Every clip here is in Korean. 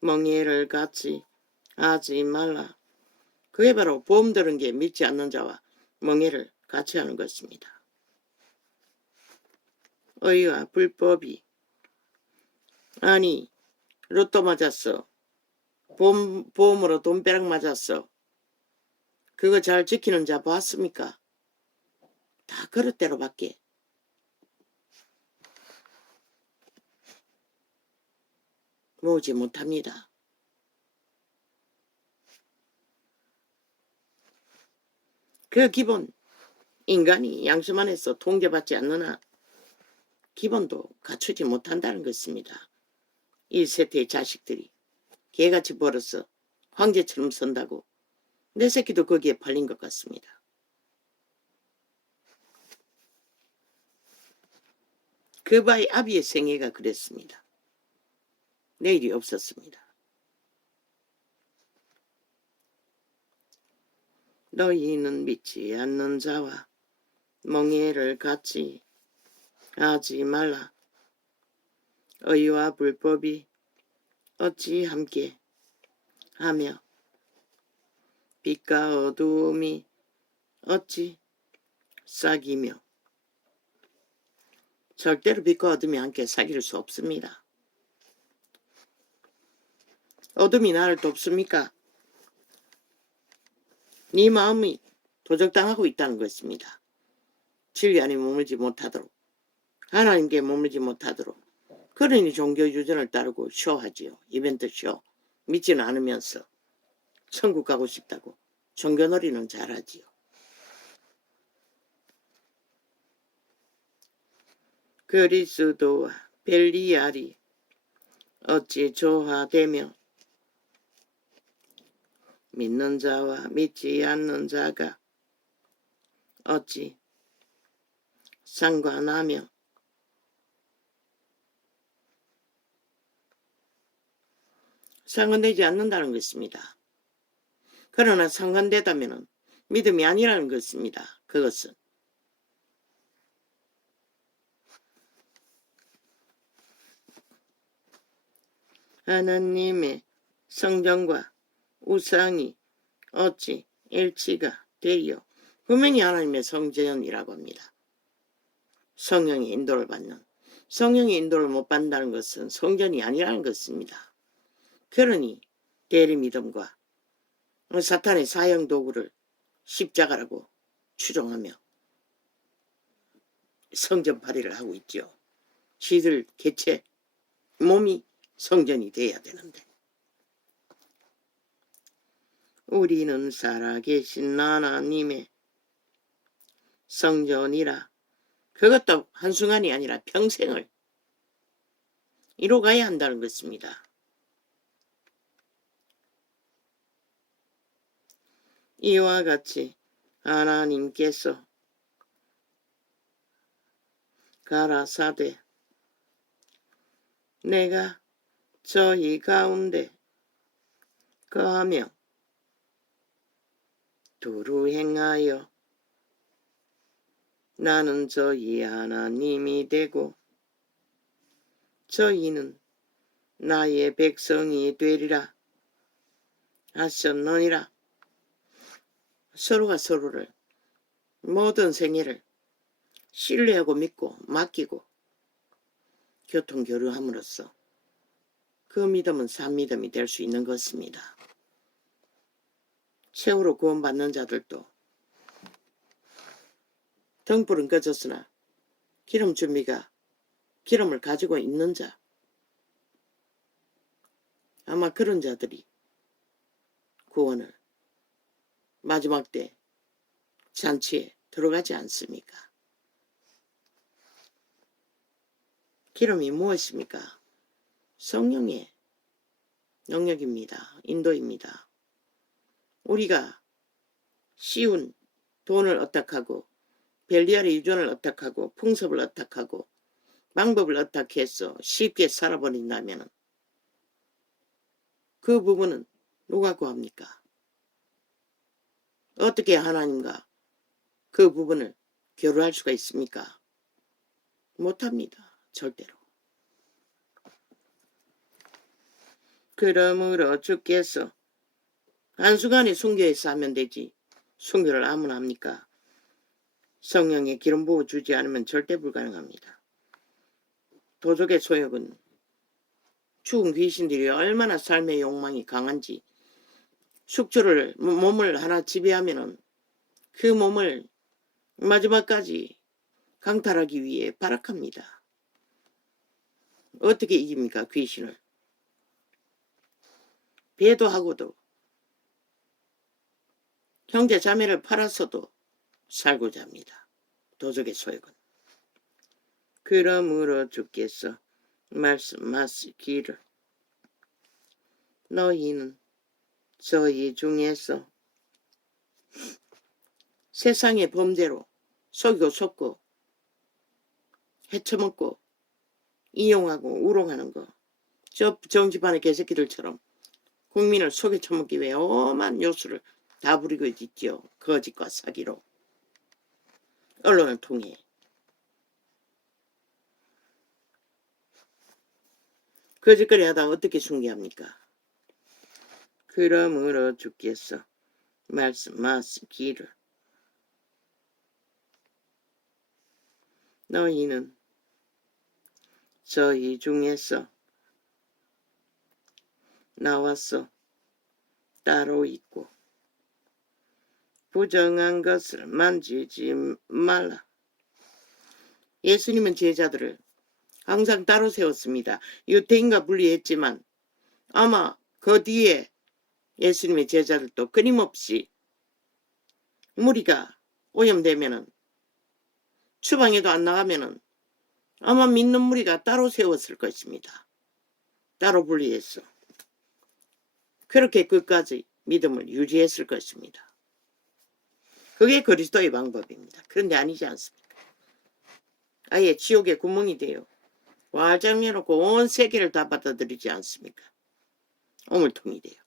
멍해를 같이 하지 말라. 그게 바로 보험 들은 게 믿지 않는 자와 멍해를 같이 하는 것입니다. 의와 불법이 아니 로또 맞았어. 보험으로 돈벼락 맞았어. 그거 잘 지키는 자 봤습니까? 다 그릇대로밖에 모으지 못합니다. 그 기본 인간이 양심 안에서 통제받지 않는 한 기본도 갖추지 못한다는 것입니다. 1세대의 자식들이 개같이 벌어서 황제처럼 선다고 내 새끼도 거기에 팔린 것 같습니다. 그 바의 아비의 생애가 그랬습니다. 내일이 없었습니다. 너희는 믿지 않는 자와 멍해를 같이 하지 말라. 의와 불법이 어찌 함께 하며 빛과 어두움이 어찌 사귀며. 절대로 빛과 어둠이 함께 사귈 수 없습니다. 어둠이 나를 돕습니까? 네 마음이 도적당하고 있다는 것입니다. 진리 안에 머물지 못하도록, 하나님께 머물지 못하도록. 그러니 종교 유전을 따르고 쇼하지요. 이벤트 쇼. 믿지는 않으면서 천국 가고 싶다고 종교놀이는 잘하지요. 그리스도와 벨리알이 어찌 조화되며 믿는 자와 믿지 않는 자가 어찌 상관하며. 상관되지 않는다는 것입니다. 그러나 상관되다면 믿음이 아니라는 것입니다. 그것은 하나님의 성전과 우상이 어찌 일치가 되어. 분명히 하나님의 성전이라고 합니다. 성령의 인도를 받는. 성령의 인도를 못 받는다는 것은 성전이 아니라는 것입니다. 그러니 대리믿음과 사탄의 사형도구를 십자가라고 추종하며 성전팔이를 하고 있죠. 지들 개체 몸이 성전이 돼야 되는데. 우리는 살아계신 하나님의 성전이라. 그것도 한순간이 아니라 평생을 이뤄가야 한다는 것입니다. 이와 같이 하나님께서 가라사대 내가 저희 가운데 거하며 두루 행하여 나는 저희 하나님이 되고 저희는 나의 백성이 되리라 하셨느니라. 서로가 서로를 모든 생애를 신뢰하고 믿고 맡기고 교통교류함으로써 그 믿음은 산믿음이 될 수 있는 것입니다. 최후로 구원받는 자들도 등불은 꺼졌으나 기름을 가지고 있는 자, 아마 그런 자들이 구원을 마지막 때 잔치에 들어가지 않습니까? 기름이 무엇입니까? 성령의 영역입니다. 인도입니다. 우리가 쉬운 돈을 어떡하고 벨리알의 유전을 어떡하고 풍습을 어떡하고 방법을 어떻게 해서 쉽게 살아버린다면 그 부분은 누가 구합니까? 어떻게 하나님과 그 부분을 교류할 수가 있습니까? 못합니다. 절대로. 그러므로 주께서 한순간에 순교해서 하면 되지. 순교를 아무나 합니까? 성령의 기름 부어 주지 않으면 절대 불가능합니다. 도적의 소욕은 죽은 귀신들이 얼마나 삶의 욕망이 강한지 숙주를 몸을 하나 지배하면은 그 몸을 마지막까지 강탈하기 위해 발악합니다. 어떻게 이깁니까? 귀신을. 배도하고도 형제 자매를 팔아서도 살고자 합니다. 도적의 소욕은. 그러므로 주께서 말씀하시기를 너희는 저희 중에서 세상의 범죄로 속이고 속고 헤쳐먹고 이용하고 우롱하는 거, 저 정치판의 개새끼들처럼 국민을 속여 처먹기 위해 오만 요술을 다 부리고 있지요. 거짓과 사기로 언론을 통해. 거짓거리 하다 어떻게 숭배합니까? 그러므로 주께서 말씀하시기를 너희는 저희 중에서 나와서 따로 있고 부정한 것을 만지지 말라. 예수님은 제자들을 항상 따로 세웠습니다. 유대인과 분리했지만 아마 그 뒤에 예수님의 제자들도 끊임없이 무리가 오염되면은 추방에도 안 나가면은 아마 믿는 무리가 따로 세웠을 것입니다. 따로 분리했어. 그렇게 끝까지 믿음을 유지했을 것입니다. 그게 그리스도의 방법입니다. 그런데 아니지 않습니까? 아예 지옥의 구멍이 돼요. 활짝 열어놓고 온 세계를 다 받아들이지 않습니까? 오물통이 돼요.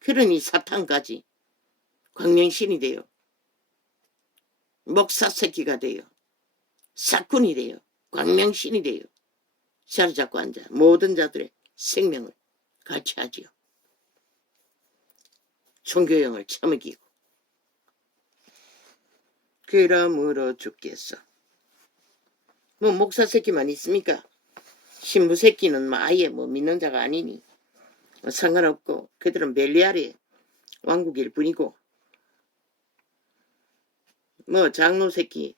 그러니 사탄까지 광명신이 돼요. 목사새끼가 돼요. 사꾼이 돼요. 광명신이 돼요. 자리 잡고 앉아 모든 자들의 생명을 같이 하지요. 종교형을 처먹이고. 그러므로 주께서 뭐 목사 새끼만 있습니까? 신부 새끼는 아예 믿는 자가 아니니 상관없고 그들은 벨리알의 왕국일 뿐이고 장로 새끼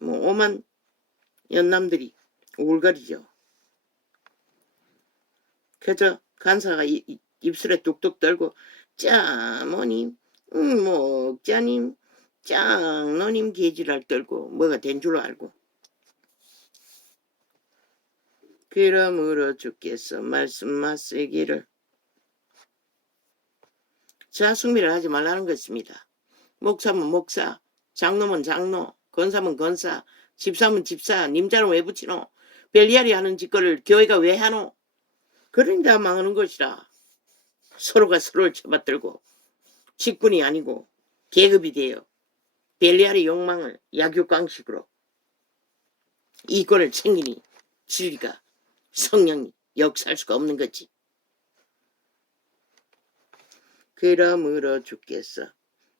오만 연남들이 울거리죠. 그저 간사가 입술에 뚝뚝 떨고 짜모님 목자님 장로님 계지랄 떨고 뭐가 된 줄 알고. 그러므로 주께서 말씀하시기를 자숭미를 하지 말라는 것입니다. 목사면 목사, 장로면 장로, 권사면 권사, 집사면 집사, 님자는 왜 붙이노? 벨리알이 하는 짓거리를 교회가 왜 하노? 그러니까 망하는 것이라. 서로가 서로를 쳐받들고 직분이 아니고 계급이 되어 벨리알의 욕망을 약육강식으로 이권을 챙기니 진리가 성령이 역사할 수가 없는 거지. 그러므로 주께서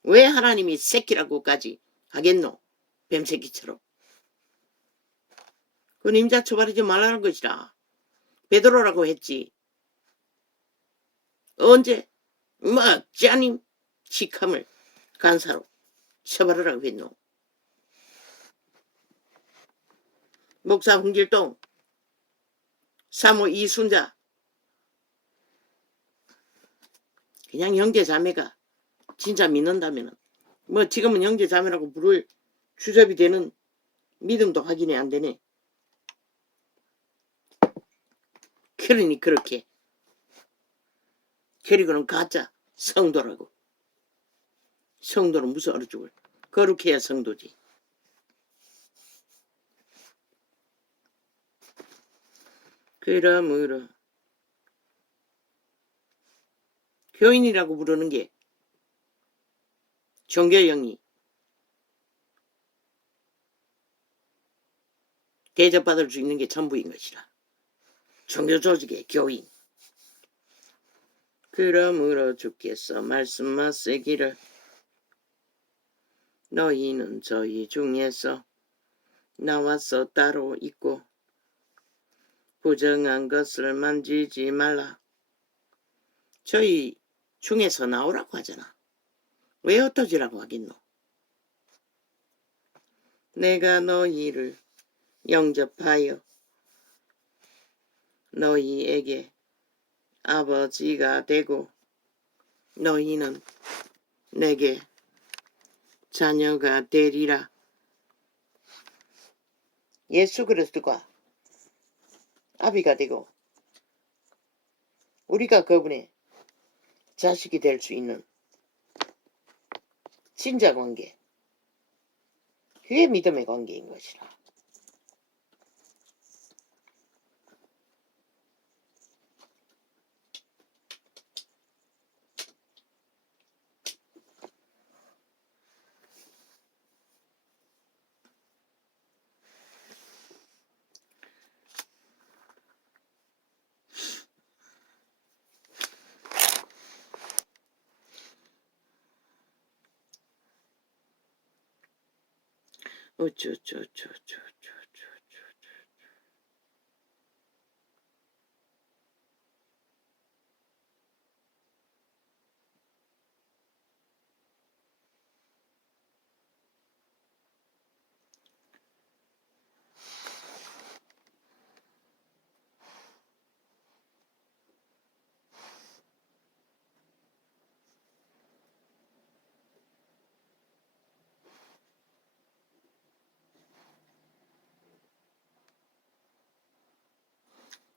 왜 하나님이 새끼라고까지 하겠노? 뱀새끼처럼. 그 님자 처벌하지 말라는 것이라. 베드로라고 했지. 언제 짜님 직함을 간사로 처벌하라고 했노? 목사 홍길동, 사모 이순자, 그냥 형제 자매가 진짜 믿는다면 지금은 형제 자매라고 부를 주접이 되는 믿음도 확인이 안 되네. 그러니 그렇게. 그리고는 가짜 성도라고. 성도는 무슨 어느 쪽을 거룩해야 성도지. 그러므로 교인이라고 부르는 게 종교형이 대접받을 수 있는 게 전부인 것이라. 종교 조직의 교인. 그러므로 주께서 말씀하시기를 너희는 저희 중에서 나와서 따로 있고 부정한 것을 만지지 말라. 저희 중에서 나오라고 하잖아. 왜 흩어지라고 하겠노? 내가 너희를 영접하여 너희에게 아버지가 되고 너희는 내게 자녀가 되리라. 예수 그리스도가 아비가 되고 우리가 그분의 자식이 될 수 있는 친자 관계, 그게 믿음의 관계인 것이라. 어쩌쩌쩌쩌쩌쩌.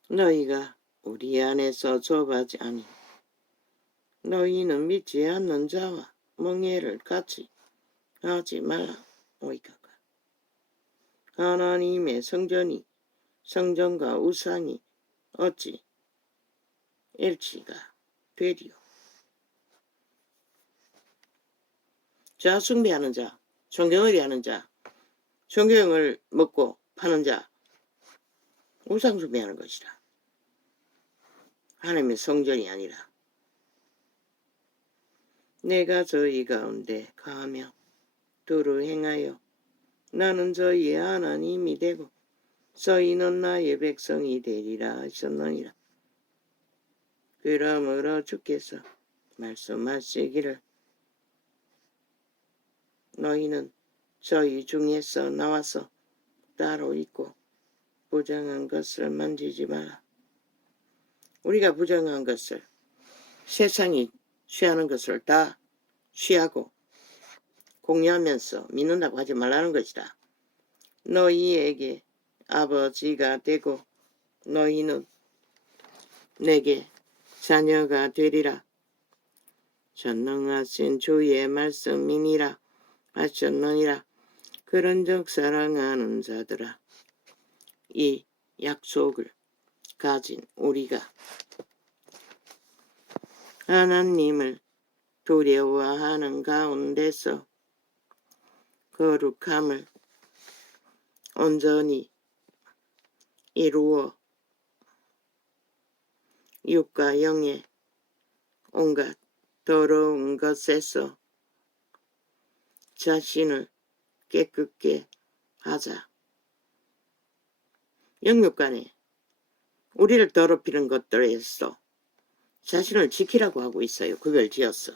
너희가 우리 안에서 좁아지 아니 너희는 믿지 않는 자와 멍에를 같이 하지 말라. 오이가가 하나님의 성전과 우상이 어찌 일치가 되리요. 자, 숭배하는 자, 존경을 하는 자, 존경을 먹고 파는 자, 우상 숭배하는 것이라. 하나님의 성전이 아니라. 내가 저희 가운데 가며 도로 행하여 나는 저희의 하나님이 되고 저희는 나의 백성이 되리라 하셨느니라. 그러므로 주께서 말씀하시기를 너희는 저희 중에서 나와서 따로 있고 부정한 것을 만지지 마라. 우리가 부정한 것을, 세상이 취하는 것을 다 취하고 공유하면서 믿는다고 하지 말라는 것이다. 너희에게 아버지가 되고 너희는 내게 자녀가 되리라. 전능하신 주의 말씀이니라 하셨느니라. 그런즉 사랑하는 자들아, 이 약속을 가진 우리가 하나님을 두려워하는 가운데서 거룩함을 온전히 이루어 육과 영의 온갖 더러운 것에서 자신을 깨끗게 하자. 영육간에 우리를 더럽히는 것들에서 자신을 지키라고 하고 있어요. 그걸 지었어.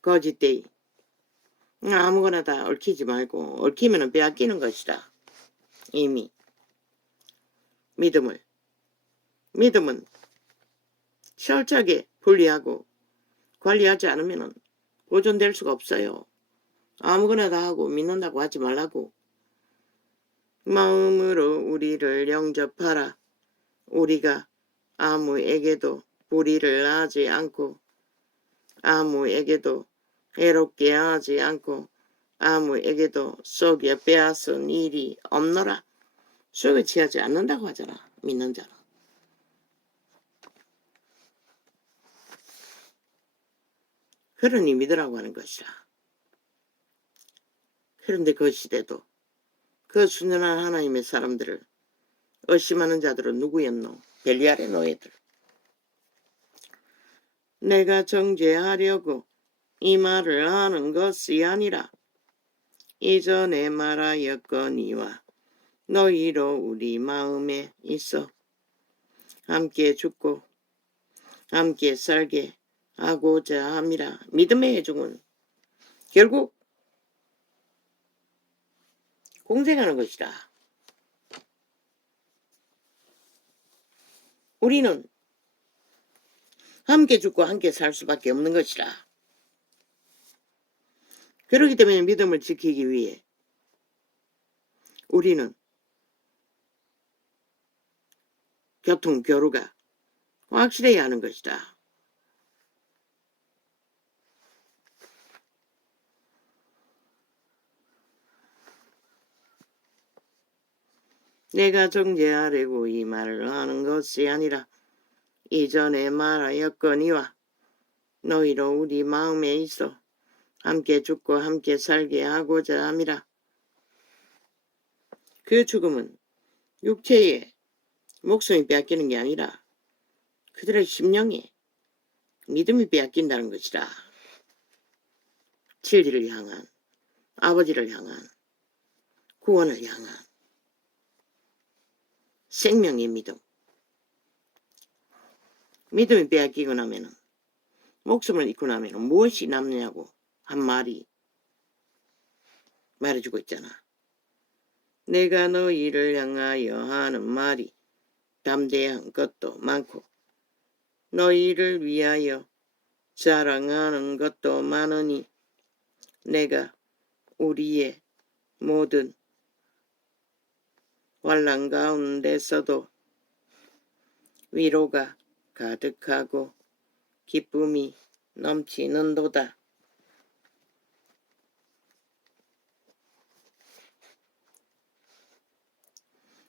거짓되이 아무거나 다 얽히지 말고, 얽히면 빼앗기는 것이다. 이미 믿음은 철저하게 분리하고 관리하지 않으면 보존될 수가 없어요. 아무거나 다 하고 믿는다고 하지 말라고. 마음으로 우리를 영접하라. 우리가 아무에게도 불의를 하지 않고 아무에게도 해롭게 하지 않고 아무에게도 속여 빼앗은 일이 없노라. 속여 취하지 않는다고 하잖아. 믿는 자는. 그러니 믿으라고 하는 것이라. 그런데 그 시대도 그 순전한 하나님의 사람들을 의심하는 자들은 누구였노? 벨리알의 노예들. 내가 정죄하려고 이 말을 하는 것이 아니라 이전에 말하였거니와 너희로 우리 마음에 있어 함께 죽고 함께 살게 하고자 함이라. 믿음의 해중은 결국 공생하는 것이다. 우리는 함께 죽고 함께 살 수밖에 없는 것이라. 그렇기 때문에 믿음을 지키기 위해 우리는 교류가 확실해야 하는 것이다. 내가 정죄하려고 이 말을 하는 것이 아니라 이전에 말하였거니와 너희로 우리 마음에 있어 함께 죽고 함께 살게 하고자 함이라. 그 죽음은 육체의 목숨이 빼앗기는 게 아니라 그들의 심령에 믿음이 빼앗긴다는 것이라. 진리를 향한, 아버지를 향한, 구원을 향한 생명의 믿음. 믿음이 빼앗기고 나면은, 목숨을 잃고 나면은 무엇이 남냐고 한 말이 말해주고 있잖아. 내가 너희를 향하여 하는 말이 담대한 것도 많고 너희를 위하여 자랑하는 것도 많으니 내가 우리의 모든 환난 가운데서도 위로가 가득하고 기쁨이 넘치는도다.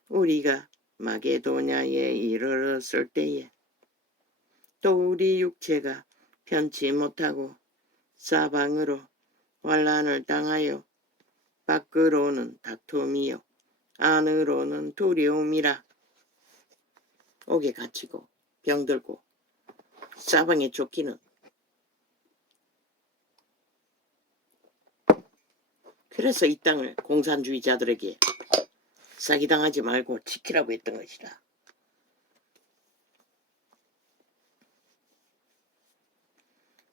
우리가 마게도냐에 이르렀을 때에 또 우리 육체가 편치 못하고 사방으로 환난을 당하여 밖으로는 다툼이요 안으로는 두려움이라. 옥에 갇히고 병들고 사방에 쫓기는, 그래서 이 땅을 공산주의자들에게 사기당하지 말고 지키라고 했던 것이다.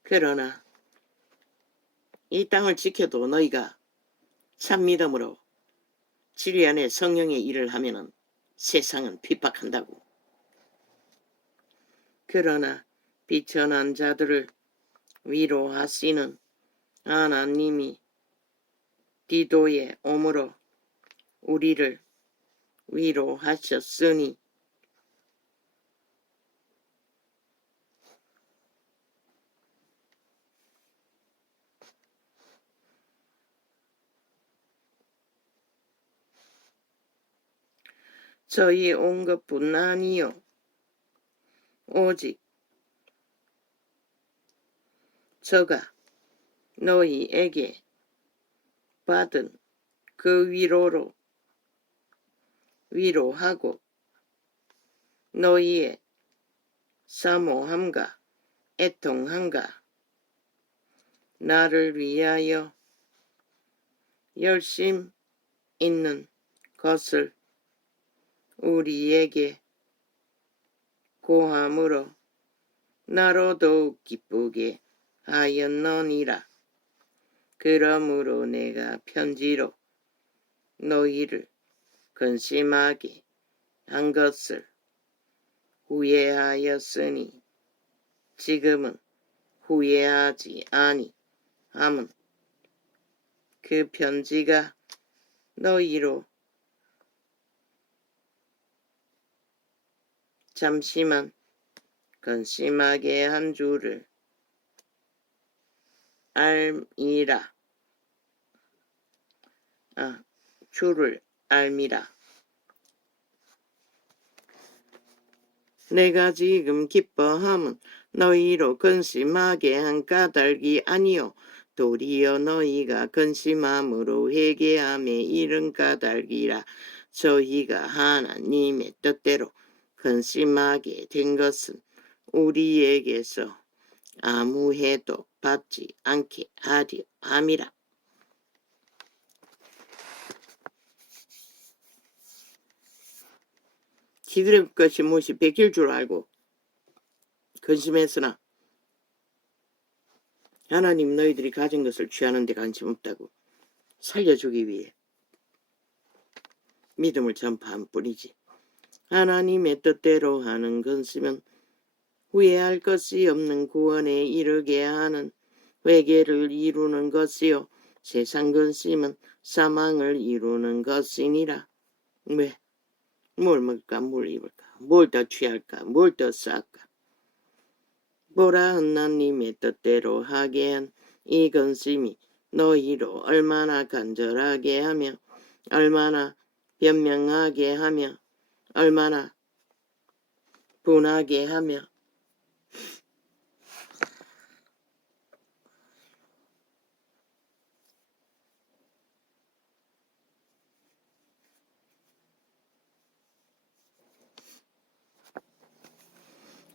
그러나 이 땅을 지켜도 너희가 참 믿음으로 진리 안에 성령의 일을 하면은 세상은 핍박한다고. 그러나 비천한 자들을 위로하시는 하나님이 디도에 오므로 우리를 위로하셨으니 저희 온 것뿐 아니요 오직 저가 너희에게 받은 그 위로로 위로하고 너희의 사모함과 애통함과 나를 위하여 열심 있는 것을 우리에게 고함으로 나로 더욱 기쁘게 하였느니라. 그러므로 내가 편지로 너희를 근심하게 한 것을 후회하였으니 지금은 후회하지 아니함은 그 편지가 너희로 잠시만 근심하게 한 줄을 알미라. 줄을 알미라. 내가 지금 기뻐함은 너희로 근심하게 한 까닭이 아니요 도리어 너희가 근심함으로 회개함에 이른 까닭이라. 저희가 하나님의 뜻대로 근심하게 된 것은 우리에게서 아무 해도 받지 않게 하려 함이라. 지들의 것이 무엇이 베낄 줄 알고 근심했으나 하나님 너희들이 가진 것을 취하는 데 관심 없다고 살려주기 위해 믿음을 전파한 뿐이지. 하나님의 뜻대로 하는 근심은 후회할 것이 없는 구원에 이르게 하는 회개를 이루는 것이요 세상 근심은 사망을 이루는 것이니라. 왜? 뭘 먹을까? 뭘 입을까? 뭘 더 취할까? 뭘 더 쌓을까? 보라, 하나님의 뜻대로 하게 한 이 근심이 너희로 얼마나 간절하게 하며 얼마나 변명하게 하며 얼마나 분하게 하며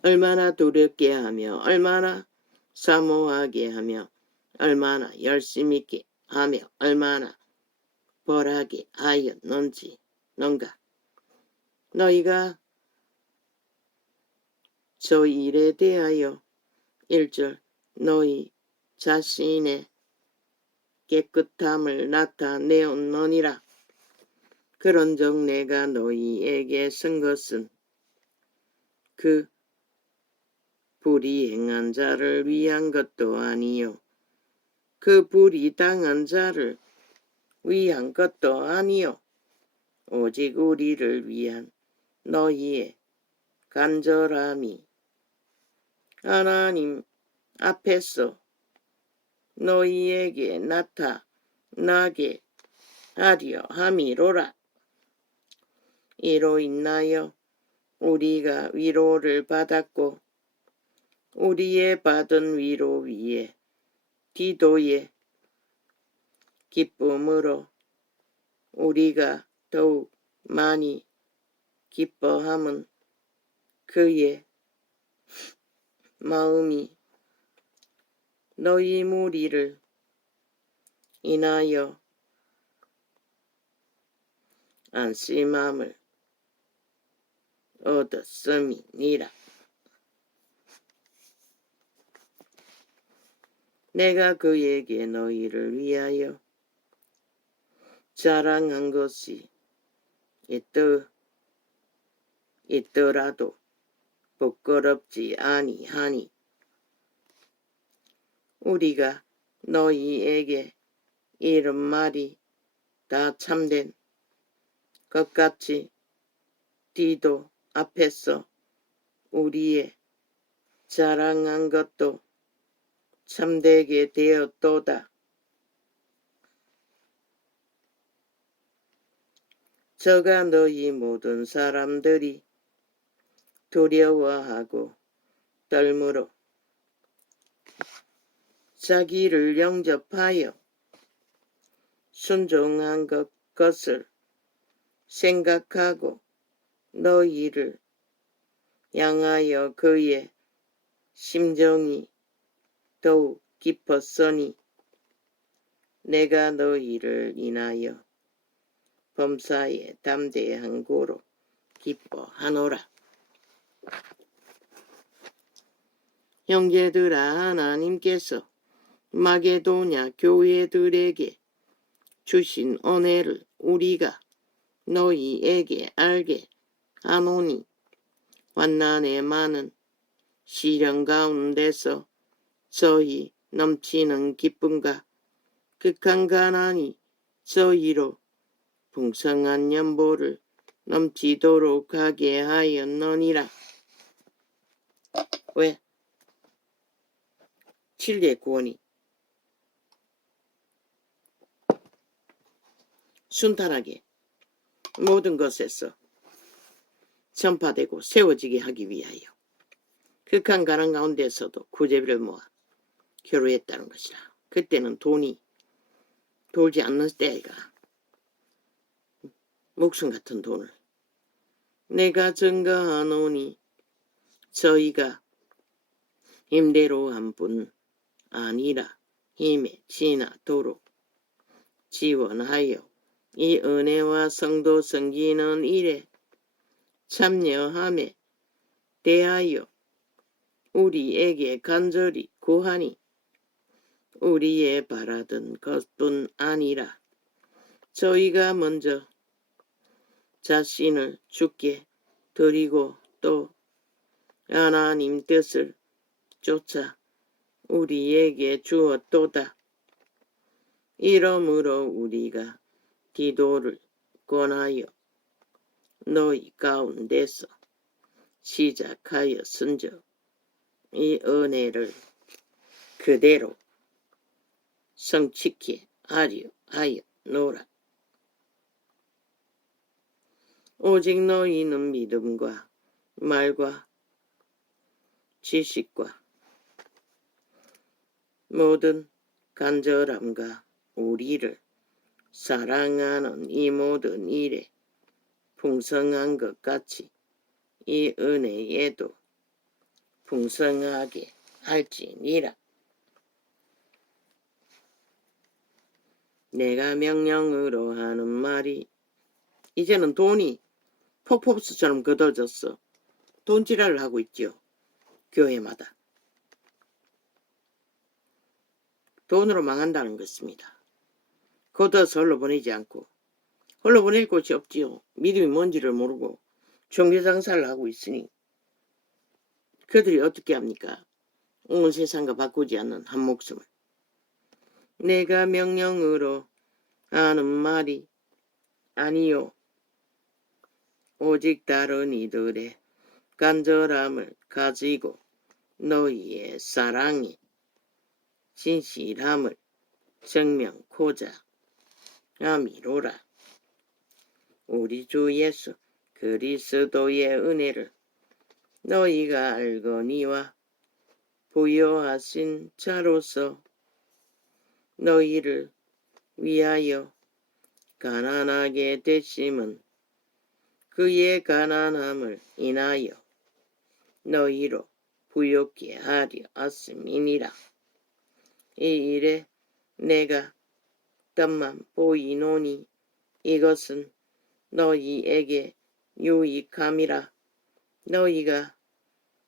얼마나 두렵게 하며 얼마나 사모하게 하며 얼마나 열심히 있게 하며 얼마나 벌하게 하였는지 너가 너희가 저 일에 대하여 1절 너희 자신의 깨끗함을 나타내었느니라. 그런즉 내가 너희에게 쓴 것은 그 불의행한 자를 위한 것도 아니요 그 불의 당한 자를 위한 것도 아니요 오직 우리를 위한 너희의 간절함이 하나님 앞에서 너희에게 나타나게 하려 함이로라. 이로 인하여 우리가 위로를 받았고 우리의 받은 위로 위에 디도의 기쁨으로 우리가 더욱 많이 기뻐함은 그의 마음이 너희 무리를 인하여 안심함을 얻었음이니라. 내가 그에게 너희를 위하여 자랑한 것이 있더라도 부끄럽지 아니하니 우리가 너희에게 이런 말이 다 참된 것 같이 디도 앞에서 우리의 자랑한 것도 참되게 되었도다. 저가 너희 모든 사람들이 두려워하고 떨므로 자기를 영접하여 순종한 것을 생각하고 너희를 향하여 그의 심정이 더욱 깊었으니 내가 너희를 인하여 범사에 담대한 고로 기뻐하노라. 형제들아, 하나님께서 마게도냐 교회들에게 주신 은혜를 우리가 너희에게 알게 하노니 환난의 많은 시련 가운데서 저희 넘치는 기쁨과 극한 가난이 저희로 풍성한 연보를 넘치도록 하게 하였느니라. 왜? 7대 구원이 순탄하게 모든 것에서 전파되고 세워지게 하기 위하여 극한 가난 가운데서도 구제비를 모아 교류했다는 것이라. 그때는 돈이 돌지 않는 때가 목숨 같은 돈을 내가 증거하노니 저희가 힘대로 한 분 아니라 힘에 지나도록 지원하여 이 은혜와 성도 섬기는 일에 참여함에 대하여 우리에게 간절히 구하니 우리의 바라던 것뿐 아니라 저희가 먼저 자신을 주께 드리고 또 하나님 뜻을 쫓아 우리에게 주었도다. 이러므로 우리가 기도를 권하여 너희 가운데서 시작하였은즉 이 은혜를 그대로 성취케 하려 하였노라. 오직 너희는 믿음과 말과 지식과 모든 간절함과 우리를 사랑하는 이 모든 일에 풍성한 것 같이 이 은혜에도 풍성하게 할지니라. 내가 명령으로 하는 말이 이제는 돈이 폭포수처럼 걷어졌어. 돈지랄을 하고 있죠. 교회마다. 돈으로 망한다는 것입니다. 걷어서 흘러보내지 않고. 흘러보낼 곳이 없지요. 믿음이 뭔지를 모르고 종교장사를 하고 있으니 그들이 어떻게 합니까? 온 세상과 바꾸지 않는 한 목숨을. 내가 명령으로 하는 말이 아니요. 오직 다른 이들의 간절함을 가지고 너희의 사랑의 진실함을 증명코자 함이로라. 우리 주 예수 그리스도의 은혜를 너희가 알거니와 부여하신 자로서 너희를 위하여 가난하게 되심은 그의 가난함을 인하여 너희로 부욕게 하려 하심이니라. 이 일에 내가 뜻만 보이노니 이것은 너희에게 유익함이라. 너희가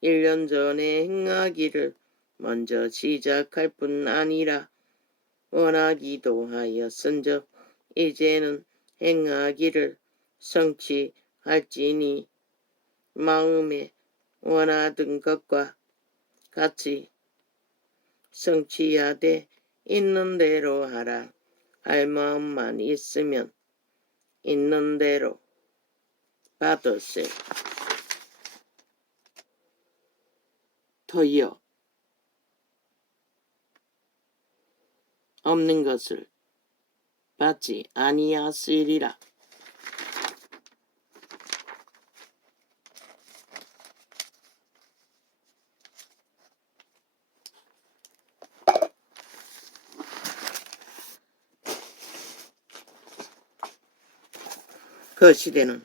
1년 전에 행하기를 먼저 시작할 뿐 아니라 원하기도 하였은즉 이제는 행하기를 성취할지니 마음에 원하던 것과 같이 성취하되 있는 대로 하라. 할 마음만 있으면 있는 대로 받으세. 더이어 없는 것을 받지 아니하시리라. 그 시대는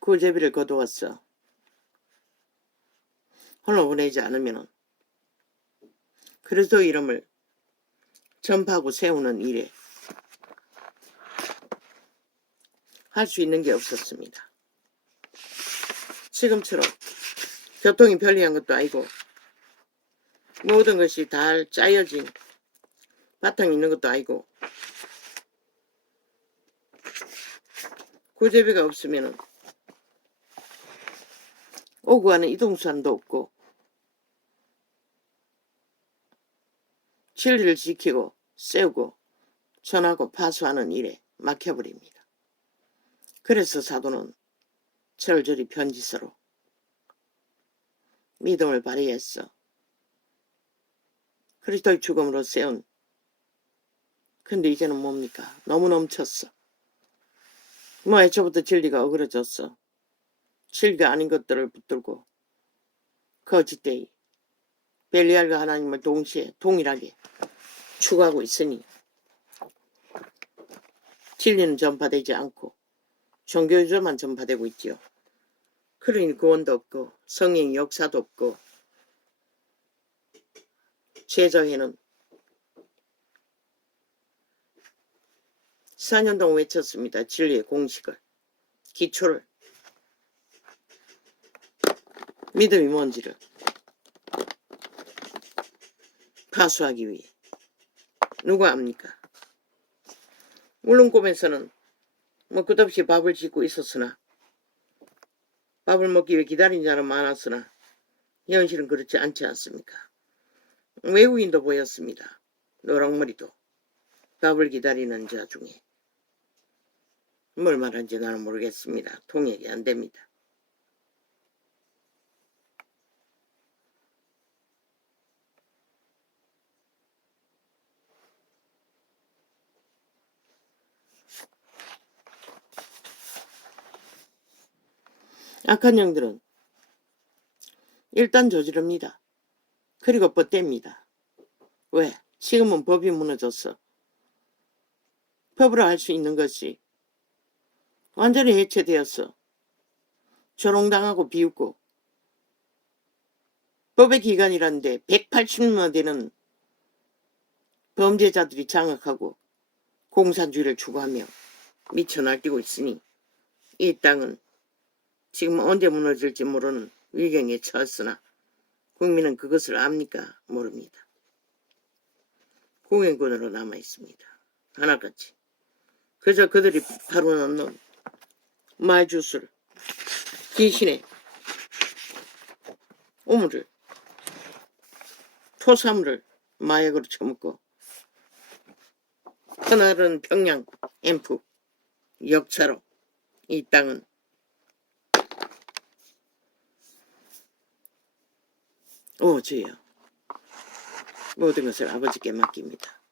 구제비를 거두었어. 흘러보내지 않으면 그리스도 이름을 전파하고 세우는 일에 할 수 있는 게 없었습니다. 지금처럼 교통이 편리한 것도 아니고 모든 것이 다 짜여진 바탕이 있는 것도 아니고 구제비가 없으면 오고 가는 이동수단도 없고 진리를 지키고 세우고 전하고 파수하는 일에 막혀버립니다. 그래서 사도는 철저히 편지서로 믿음을 발휘했어. 그리스도의 죽음으로 세운. 근데 이제는 뭡니까? 너무 넘쳤어. 애초부터 진리가 어그러졌어. 진리가 아닌 것들을 붙들고 거짓되이 벨리알과 하나님을 동시에 동일하게 추구하고 있으니 진리는 전파되지 않고 종교주의만 전파되고 있지요. 그러니 구원도 없고 성령의 역사도 없고 제자회는 4년 동안 외쳤습니다. 진리의 공식을, 기초를, 믿음이 뭔지를 파수하기 위해. 누가 압니까? 물론 꿈에서는 뭐 끝없이 밥을 짓고 있었으나 밥을 먹기 위해 기다린 자는 많았으나 현실은 그렇지 않지 않습니까? 외국인도 보였습니다. 노랑머리도 밥을 기다리는 자 중에. 뭘 말하는지 나는 모르겠습니다. 통역이 안 됩니다. 악한 영들은 일단 저지릅니다. 그리고 뻗댑니다. 왜? 지금은 법이 무너졌어. 법으로 할 수 있는 것이 완전히 해체되었어. 조롱당하고 비웃고 법의 기관이라는데 180만 되는 범죄자들이 장악하고 공산주의를 추구하며 미쳐 날뛰고 있으니 이 땅은 지금 언제 무너질지 모르는 위경에 처했으나 국민은 그것을 압니까? 모릅니다. 공행군으로 남아있습니다. 하나같이. 그저 그들이 바로 넣는 말주술, 귀신의 우물을, 토사물을 마약으로 처먹고 그날은 평양 앰프 역사로 이 땅은 주여 모든 것을 아버지께 맡깁니다.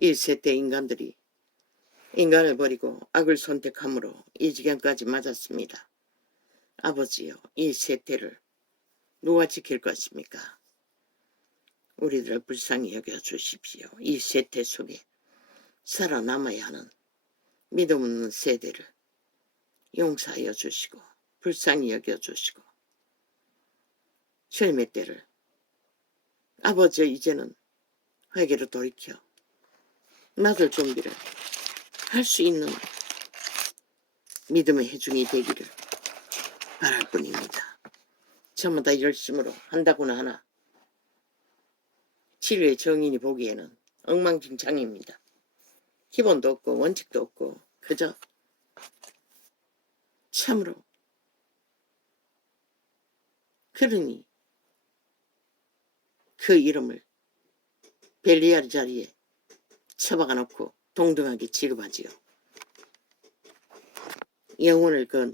이 세대 인간들이 인간을 버리고 악을 선택함으로 이 지경까지 맞았습니다. 아버지여, 이 세태를 누가 지킬 것입니까? 우리들을 불쌍히 여겨주십시오. 이 세태 속에 살아남아야 하는 믿음 없는 세대를 용서하여 주시고 불쌍히 여겨주시고 주님의 때를 아버지 이제는 회개로 돌이켜 맞을 준비를 할 수 있는 믿음의 회중이 되기를 바랄 뿐입니다. 전부 다 열심으로 한다고는 하나 진리의 정인이 보기에는 엉망진창입니다. 기본도 없고 원칙도 없고 그저 참으로. 그러니 그 이름을 벨리알 자리에 처박아 놓고 동등하게 취급하지요. 영혼을 건